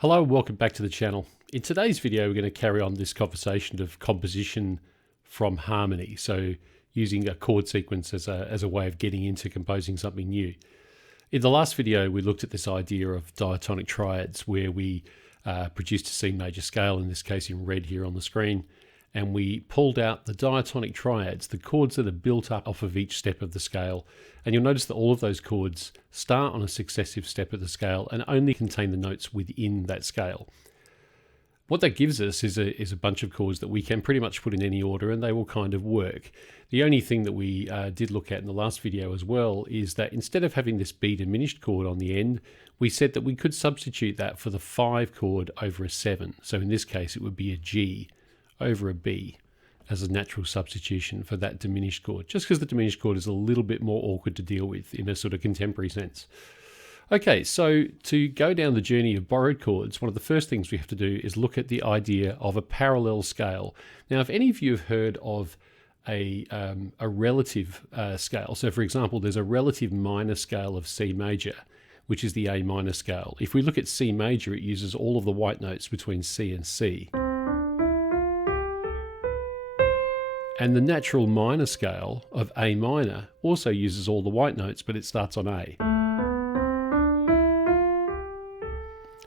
Hello and welcome back to the channel. In today's video we're going to carry on this conversation of composition from harmony, so using a chord sequence as a way of getting into composing something new. In the last video we looked at this idea of diatonic triads where we produced a C major scale, in this case in red here on the screen, and we pulled out the diatonic triads, the chords that are built up off of each step of the scale. And you'll notice that all of those chords start on a successive step of the scale and only contain the notes within that scale. What that gives us is a bunch of chords that we can pretty much put in any order and they will kind of work. The only thing that we did look at in the last video as well is that instead of having this B diminished chord on the end, we said that we could substitute that for the 5 chord over a 7. So in this case it would be a G over a B as a natural substitution for that diminished chord, just because the diminished chord is a little bit more awkward to deal with in a sort of contemporary sense. Okay, so to go down the journey of borrowed chords, one of the first things we have to do is look at the idea of a parallel scale. Now, if any of you have heard of a relative scale, so for example, there's a relative minor scale of C major, which is the A minor scale. If we look at C major, it uses all of the white notes between C and C. And the natural minor scale of A minor also uses all the white notes, but it starts on A.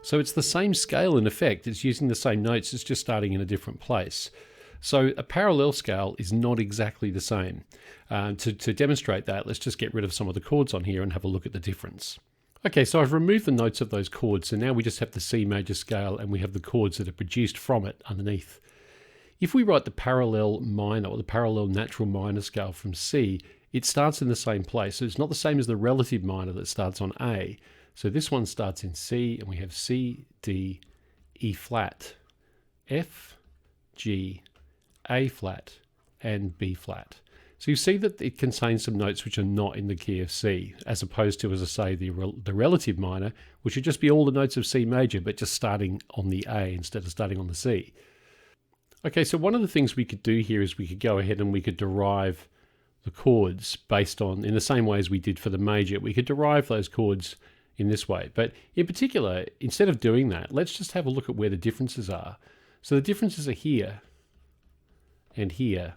So it's the same scale in effect, it's using the same notes, it's just starting in a different place. So a parallel scale is not exactly the same. To demonstrate that, let's just get rid of some of the chords on here and have a look at the difference. Okay, so I've removed the notes of those chords, so now we just have the C major scale and we have the chords that are produced from it underneath. If we write the parallel minor or the parallel natural minor scale from C, it starts in the same place. So it's not the same as the relative minor that starts on A. So this one starts in C and we have C, D, E flat, F, G, A flat, and B flat. So you see that it contains some notes which are not in the key of C, as opposed to, as I say, the relative minor, which would just be all the notes of C major, but just starting on the A instead of starting on the C. Okay, so one of the things we could do here is we could go ahead and we could derive the chords based on, in the same way as we did for the major, we could derive those chords in this way. But in particular, instead of doing that, let's just have a look at where the differences are. So the differences are here, and here,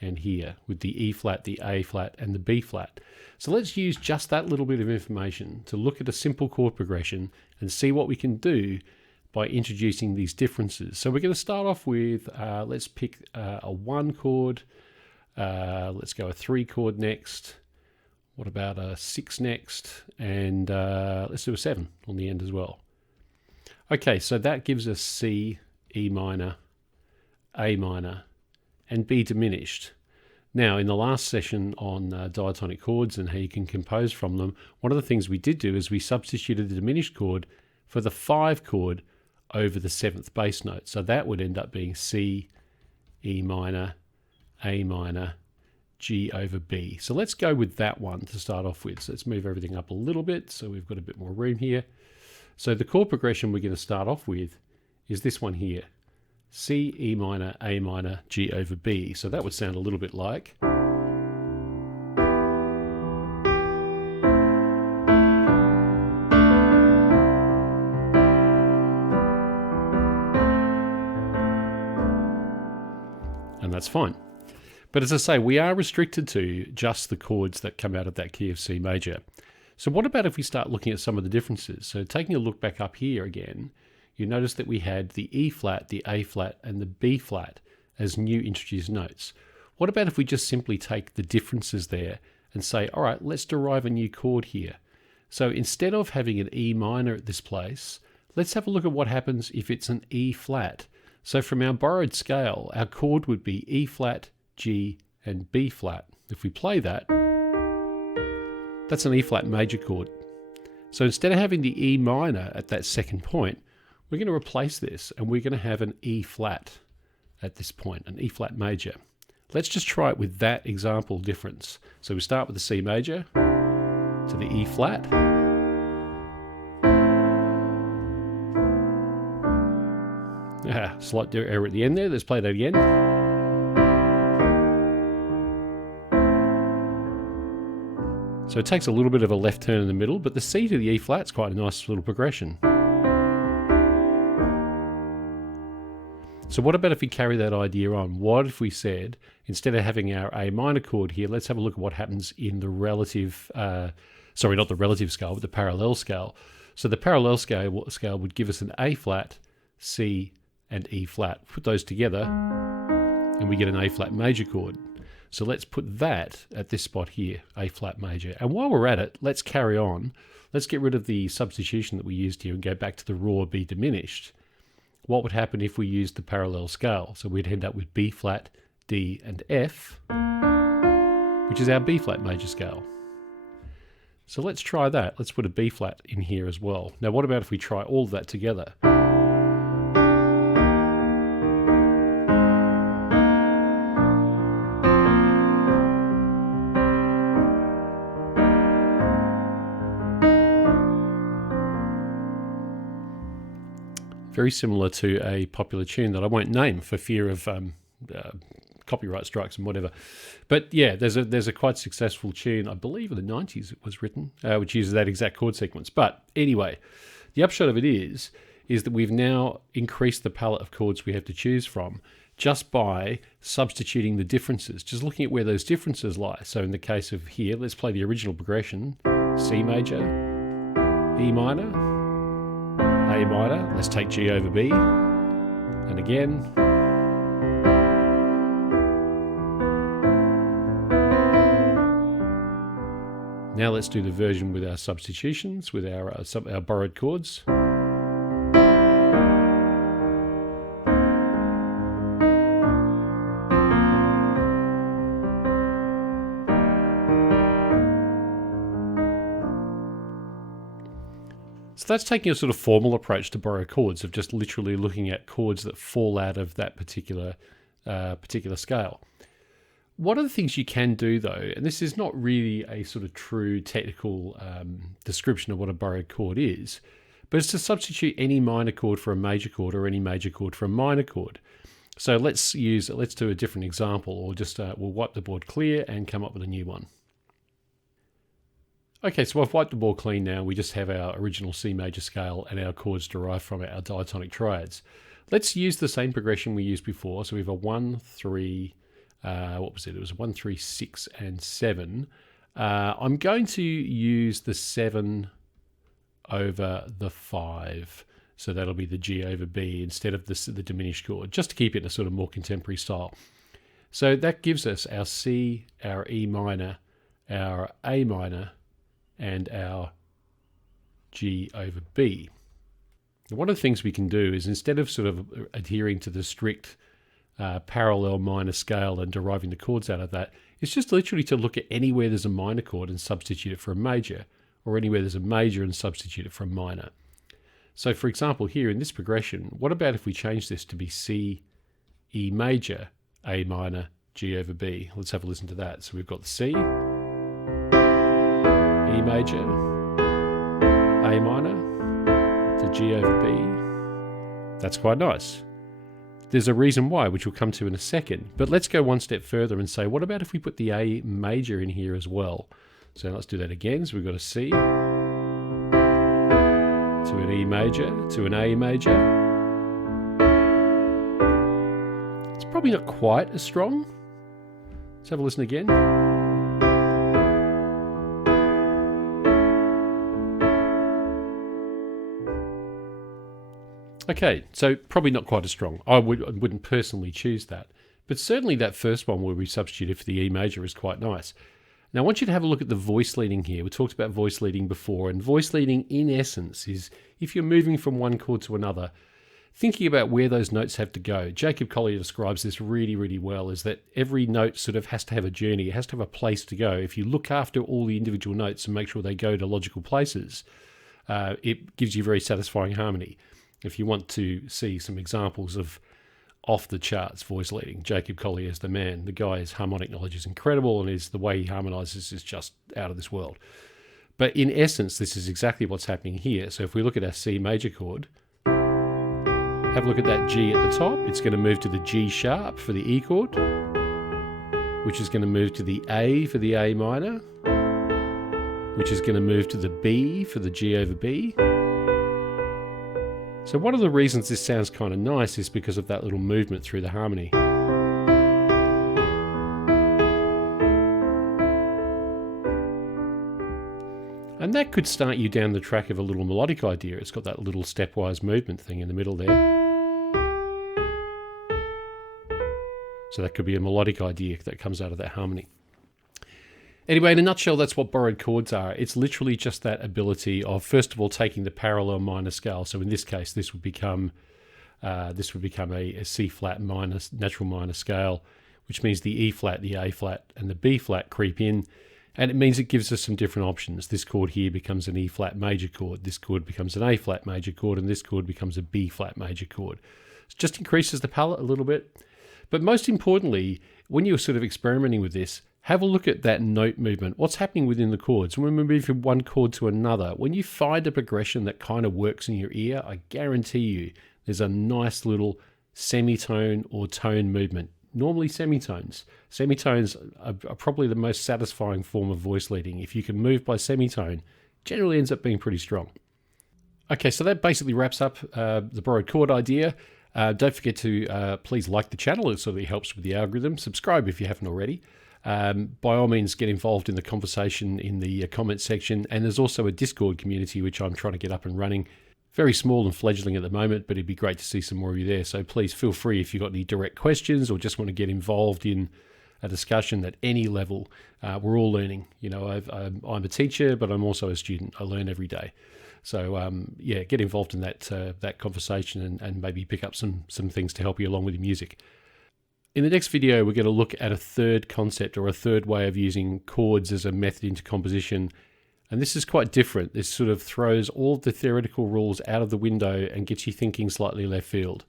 and here, with the E flat, the A flat, and the B flat. So let's use just that little bit of information to look at a simple chord progression and see what we can do by introducing these differences. So we're going to start off with, let's pick a 1 chord, let's go a 3 chord next, what about a 6 next, and let's do a 7 on the end as well. Okay, so that gives us C, E minor, A minor, and B diminished. Now, in the last session on diatonic chords and how you can compose from them, one of the things we did do is we substituted the diminished chord for the 5 chord over the 7th bass note. So that would end up being C, E minor, A minor, G over B. So let's go with that one to start off with. So let's move everything up a little bit so we've got a bit more room here. So the chord progression we're going to start off with is this one here. C, E minor, A minor, G over B. So that would sound a little bit like... and that's fine. But as I say, we are restricted to just the chords that come out of that key of C major. So what about if we start looking at some of the differences? So taking a look back up here again, you notice that we had the E flat, the A flat, and the B flat as new introduced notes. What about if we just simply take the differences there and say, all right, let's derive a new chord here. So instead of having an E minor at this place, let's have a look at what happens if it's an E flat. So from our borrowed scale, our chord would be E flat, G, and B flat. If we play that, that's an E flat major chord. So instead of having the E minor at that second point, we're going to replace this and we're going to have an E flat at this point, an E flat major. Let's just try it with that example difference. So we start with the C major to the E flat. Slight error at the end there. Let's play that again. So it takes a little bit of a left turn in the middle, but the C to the E flat is quite a nice little progression. So what about if we carry that idea on? What if we said, instead of having our A minor chord here, let's have a look at what happens in the relative, sorry, not the relative scale, but the parallel scale. So the parallel scale would give us an A flat, C, and E flat. Put those together, and we get an A flat major chord. So let's put that at this spot here, A flat major. And while we're at it, let's carry on. Let's get rid of the substitution that we used here and go back to the raw B diminished. What would happen if we used the parallel scale? So we'd end up with B flat, D, and F, which is our B flat major scale. So let's try that. Let's put a B flat in here as well. Now what about if we try all of that together? Very similar to a popular tune that I won't name for fear of copyright strikes and whatever. But yeah, there's a quite successful tune, I believe in the 90s it was written, which uses that exact chord sequence. But anyway, the upshot of it is that we've now increased the palette of chords we have to choose from just by substituting the differences, just looking at where those differences lie. So in the case of here, let's play the original progression, C major, E minor, A minor, let's take G over B, and again. Now let's do the version with our substitutions, with our borrowed chords. So that's taking a sort of formal approach to borrow chords, of just literally looking at chords that fall out of that particular scale. One of the things you can do though, and this is not really a sort of true technical description of what a borrowed chord is, but it's to substitute any minor chord for a major chord or any major chord for a minor chord. So let's do a different example, or just we'll wipe the board clear and come up with a new one. Okay, so I've wiped the board clean now. We just have our original C major scale and our chords derived from our diatonic triads. Let's use the same progression we used before. So we have a 1, 3, what was it? It was 1, 3, 6, and 7. I'm going to use the 7 over the 5. So that'll be the G over B instead of the diminished chord, just to keep it in a sort of more contemporary style. So that gives us our C, our E minor, our A minor, and our G over B. Now, one of the things we can do is, instead of sort of adhering to the strict parallel minor scale and deriving the chords out of that, it's just literally to look at anywhere there's a minor chord and substitute it for a major, or anywhere there's a major and substitute it for a minor. So for example, here in this progression, what about if we change this to be C, E major, A minor, G over B? Let's have a listen to that. So we've got the C, E major, A minor, to G over B. That's quite nice. There's a reason why, which we'll come to in a second. But let's go one step further and say, what about if we put the A major in here as well? So let's do that again. So we've got a C, to an E major, to an A major. It's probably not quite as strong. Let's have a listen again. Okay, so probably not quite as strong. I wouldn't personally choose that. But certainly that first one where we substituted for the E major is quite nice. Now I want you to have a look at the voice leading here. We talked about voice leading before, and voice leading in essence is if you're moving from one chord to another, thinking about where those notes have to go. Jacob Collier describes this really, really well, is that every note sort of has to have a journey. It has to have a place to go. If you look after all the individual notes and make sure they go to logical places, it gives you very satisfying harmony. If you want to see some examples of off-the-charts voice leading, Jacob Collier is the man. The guy's harmonic knowledge is incredible, and the way he harmonizes is just out of this world. But in essence, this is exactly what's happening here. So if we look at our C major chord, have a look at that G at the top. It's going to move to the G sharp for the E chord, which is going to move to the A for the A minor, which is going to move to the B for the G over B. So one of the reasons this sounds kind of nice is because of that little movement through the harmony. And that could start you down the track of a little melodic idea. It's got that little stepwise movement thing in the middle there. So that could be a melodic idea that comes out of that harmony. Anyway, in a nutshell, that's what borrowed chords are. It's literally just that ability of, first of all, taking the parallel minor scale. So in this case, this would become a C flat minor, natural minor scale, which means the E flat, the A flat, and the B flat creep in. And it means it gives us some different options. This chord here becomes an E flat major chord. This chord becomes an A flat major chord, and this chord becomes a B flat major chord. It just increases the palette a little bit. But most importantly, when you're sort of experimenting with this, have a look at that note movement. What's happening within the chords? When we move from one chord to another, when you find a progression that kind of works in your ear, I guarantee you there's a nice little semitone or tone movement. Normally semitones. Semitones are probably the most satisfying form of voice leading. If you can move by semitone, generally ends up being pretty strong. Okay, so that basically wraps up the borrowed chord idea. Don't forget to please like the channel. It sort of helps with the algorithm. Subscribe if you haven't already. By all means, get involved in the conversation in the comment section. And there's also a Discord community, which I'm trying to get up and running. Very small and fledgling at the moment, but it'd be great to see some more of you there. So please feel free if you've got any direct questions or just want to get involved in a discussion at any level. We're all learning. You know, I'm a teacher, but I'm also a student. I learn every day. So yeah, get involved in that conversation and maybe pick up some things to help you along with your music. In the next video, we're going to look at a third concept or a third way of using chords as a method into composition. And this is quite different. This sort of throws all of the theoretical rules out of the window and gets you thinking slightly left field.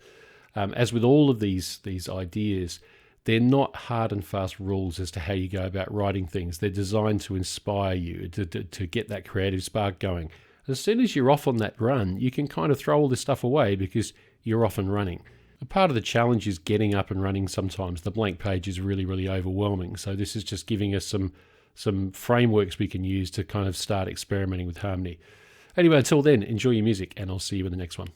As with all of these ideas, they're not hard and fast rules as to how you go about writing things. They're designed to inspire you, to get that creative spark going. As soon as you're off on that run, you can kind of throw all this stuff away because you're off and running. A part of the challenge is getting up and running sometimes. The blank page is really, really overwhelming. So this is just giving us some frameworks we can use to kind of start experimenting with harmony. Anyway, until then, enjoy your music, and I'll see you in the next one.